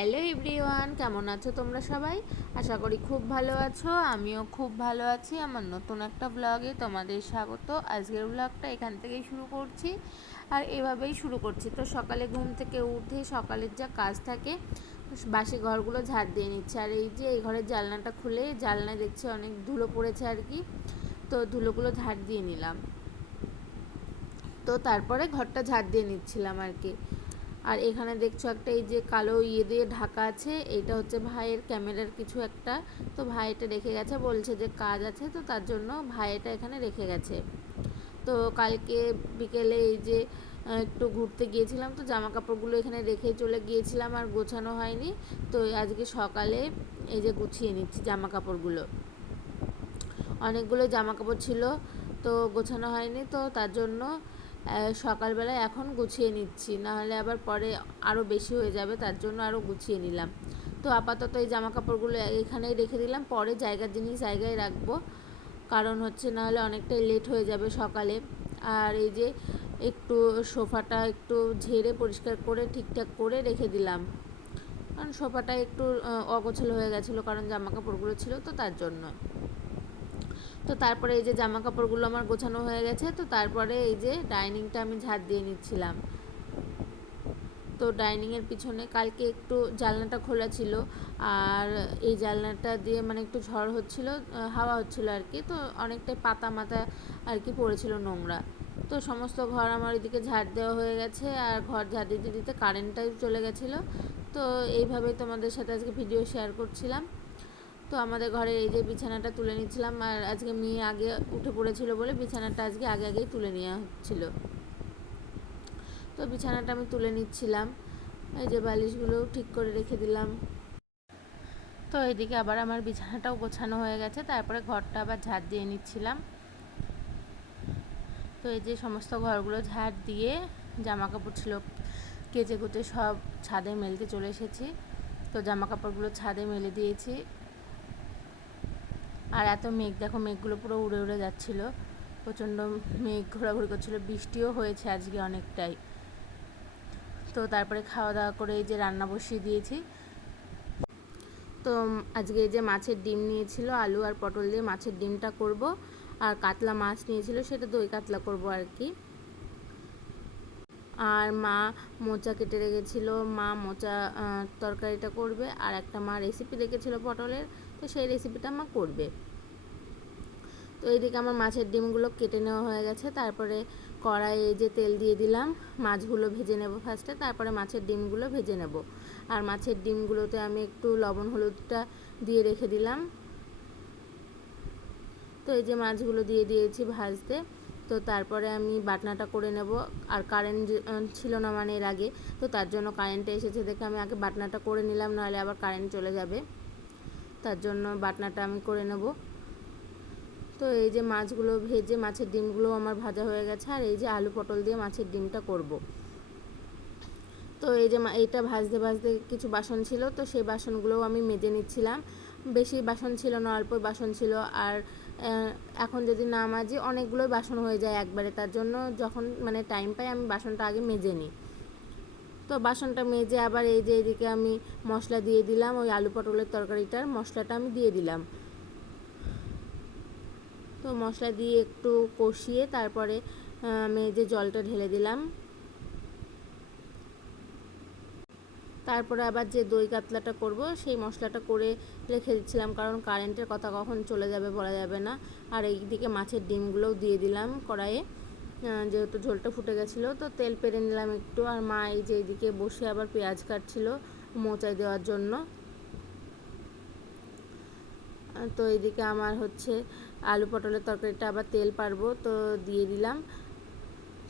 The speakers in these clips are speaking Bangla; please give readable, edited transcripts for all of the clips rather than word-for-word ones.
হ্যালো এভরিওয়ান, কেমন আছো তোমরা সবাই? আশা করি খুব ভালো আছো। আমিও খুব ভালো আছি। আমার নতুন একটা ব্লগে তোমাদের স্বাগত। আজকের ব্লগটা এখান থেকেই শুরু করছি, আর এভাবেই শুরু করছি। তো সকালে ঘুম থেকে উঠে সকালের যা কাজ থাকে, বাসি ঘরগুলো ঝাড় দিয়ে নিচ্ছে। আর এই যে এই ঘরের জানলাটা খুলে জানলায় দেখছি অনেক ধুলো পড়েছে আর কি, তো ধুলোগুলো ঝাড় দিয়ে নিলাম। তো তারপরে ঘরটা ঝাড় দিয়ে নিচ্ছিলাম আর কি। আর এখানে দেখছো একটা এই যে কালো দিয়ে ঢাকা আছে, এইটা হচ্ছে ভাইয়ের ক্যামেরার কিছু একটা। তো ভাই এটা রেখে গেছে, বলছে যে কাজ আছে, তো তার জন্য ভাই এটা এখানে রেখে গেছে। তো কালকে বিকেলে এই যে একটু ঘুরতে গিয়েছিলাম, তো জামা কাপড়গুলো এখানে রেখে চলে গিয়েছিলাম, আর গোছানো হয়নি। তো আজকে সকালে এই যে গুছিয়ে নিচ্ছি জামা কাপড়গুলো। অনেকগুলো জামা কাপড় ছিল, তো গোছানো হয়নি, তো তার জন্য সকালবেলায় এখন গুছিয়ে নিচ্ছি, নাহলে আবার পরে আরও বেশি হয়ে যাবে, তার জন্য আরও গুছিয়ে নিলাম। তো আপাতত এই জামা কাপড়গুলো এখানেই রেখে দিলাম, পরে জায়গার জিনিস জায়গায় রাখবো, কারণ হচ্ছে নাহলে অনেকটাই লেট হয়ে যাবে সকালে। আর এই যে একটু সোফাটা একটু ঝেড়ে পরিষ্কার করে ঠিকঠাক করে রেখে দিলাম, কারণ সোফাটা একটু অগোছালো হয়ে গেছিলো, কারণ জামা কাপড়গুলো ছিল, তো তার জন্য। তো তারপরে এই যে জামা কাপড়গুলো আমার গোছানো হয়ে গেছে, তো তারপরে এই যে ডাইনিংটা আমি ঝাড় দিয়ে নিচ্ছিলাম। তো ডাইনিংয়ের পিছনে কালকে একটু জানলাটা খোলা ছিল, আর এই জানলাটা দিয়ে মানে একটু ঝড় হচ্ছিল, হাওয়া হচ্ছিল আর কি, তো অনেকটাই পাতা মাথা আর কি পড়েছিল নোংরা। তো সমস্ত ঘর আমার ওইদিকে ঝাড় দেওয়া হয়ে গেছে, আর ঘর ঝাড় দিতে দিতে কারেন্টটাই চলে গেছিলো। তো এইভাবেই তোমাদের সাথে আজকে ভিডিও শেয়ার করছিলাম। তো আমাদের ঘরে এই যে বিছানাটা তুলে নিচ্ছিলাম, আর আজকে মেয়ে আগে উঠে পড়েছিল বলে বিছানাটা আজকে আগেই তুলে নেওয়া হচ্ছিলো। তো বিছানাটা আমি তুলে নিচ্ছিলাম, এই যে বালিশগুলোও ঠিক করে রেখে দিলাম। তো এইদিকে আবার আমার বিছানাটাও গোছানো হয়ে গেছে, তারপরে ঘরটা আবার ঝাড় দিয়ে নিচ্ছিলাম। তো এই যে সমস্ত ঘরগুলো ঝাড় দিয়ে জামা কাপড় ছিল কেচে কুচে সব ছাদে মেলতে চলে এসেছি। তো জামা কাপড়গুলো ছাদে মেলে দিয়েছি। আর এত মেঘ, দেখো মেঘগুলো পুরো উড়ে উড়ে যাচ্ছিলো, প্রচণ্ড মেঘ ঘোরাঘুরি করছিলো, বৃষ্টিও হয়েছে আজকে অনেকটাই। তো তারপরে খাওয়া দাওয়া করে এই যে রান্না বসিয়ে দিয়েছি। তো আজকে এই যে মাছের ডিম নিয়েছিল, আলু আর পটল দিয়ে মাছের ডিমটা করব, আর কাতলা মাছ নিয়েছিল, সেটা দই কাতলা করব আর কি। আর মা মোচা কেটে রেখেছিল, মা মোচা তরকারিটা করবে, আর একটা মা রেসিপি রেখেছিল পটলের, তো সেই রেসিপিটা মা করবে। তো এইদিকে আমার মাছের ডিমগুলো কেটে নেওয়া হয়ে গেছে, তারপরে কড়াইয়ে যে তেল দিয়ে দিলাম, মাছগুলো ভেজে নেব ফার্স্টে, তারপরে মাছের ডিমগুলো ভেজে নেব। আর মাছের ডিমগুলোতে আমি একটু লবণ হলুদটা দিয়ে রেখে দিলাম। তো এই যে মাছগুলো দিয়ে দিয়েছি ভাজতে। তো তারপরে আমি বাটনাটা করে নেব, আর কারেন্ট ছিল না মানে এর আগে, তো তার জন্য কারেন্টটা এসেছে দেখে আমি আগে বাটনাটা করে নিলাম, নাহলে আবার কারেন্ট চলে যাবে, তার জন্য বাটনাটা আমি করে নেব। তো এই যে মাছগুলো ভেজে মাছের ডিমগুলো আমার ভাজা হয়ে গেছে, আর এই যে আলু পটল দিয়ে মাছের ডিমটা করব। তো এই যে এইটা ভাজতে ভাজতে কিছু বাসন ছিল, তো সেই বাসনগুলোও আমি মেজে নিচ্ছিলাম। বেশি বাসন ছিল না, অল্প বাসন ছিল, আর এখন যদি না মাজি অনেকগুলোই বাসন হয়ে যায় একবারে, তার জন্য যখন মানে টাইম পাই আমি বাসনটা আগে মেজে নিই। তো বাসনটা মেজে আবার এই যে এদিকে আমি মশলা দিয়ে দিলাম, ওই আলু পটলের তরকারিটার মশলাটা আমি দিয়ে দিলাম। তো মশলা দিয়ে একটু কষিয়ে তারপরে আমি যে জলটা ঢেলে দিলাম। তারপরে আবার যে দই কাতলাটা করব সেই মশলাটা করে রেখে দিচ্ছিলাম, কারণ কারেন্টের কথা কখন চলে যাবে বলা যাবে না। আর এইদিকে মাছের ডিমগুলোও দিয়ে দিলাম কড়াইয়ে, যেহেতু ঝোলটা ফুটে গেছিলো, তো তেল পেরে নিলাম একটু। আর মা এই যে এইদিকে বসে আবার পেঁয়াজ কাটছিল মোচায় দেওয়ার জন্য। তো এইদিকে আমার হচ্ছে আলু পটলের তরকারিটা আবার তেল পারবো, তো দিয়ে দিলাম।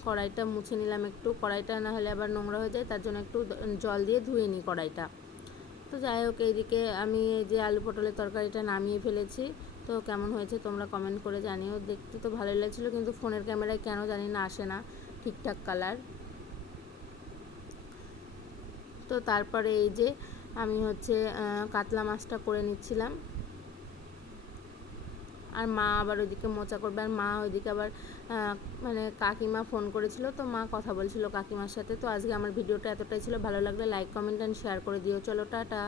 কড়াইটা মুছে নিলাম একটু, কড়াইটা না হলে আবার নোংরা হয়ে যায়, তার জন্য একটু জল দিয়ে ধুয়ে নিই কড়াইটা। তো যাই হোক, এইদিকে আমি এই যে আলু পটলের তরকারিটা নামিয়ে ফেলেছি। তো কেমন হয়েছে তোমরা কমেন্ট করে জানিও। দেখতে তো ভালোই লাগছিলো, কিন্তু ফোনের ক্যামেরায় কেন জানি না আসে না ঠিকঠাক কালার। তো তারপরে এই যে আমি হচ্ছে কাতলা মাছটা করে নিচ্ছিলাম। আর মা আবার ওইদিকে মোচা করবে, আর মা ওইদিকে আবার মানে কাকিমা ফোন করেছিল, তো মা কথা বলছিল কাকিমার সাথে। তো আজকে আমার ভিডিওটা এতটাই ছিল, ভালো লাগলে লাইক কমেন্ট অ্যান্ড শেয়ার করে দিও। চলো টাটা।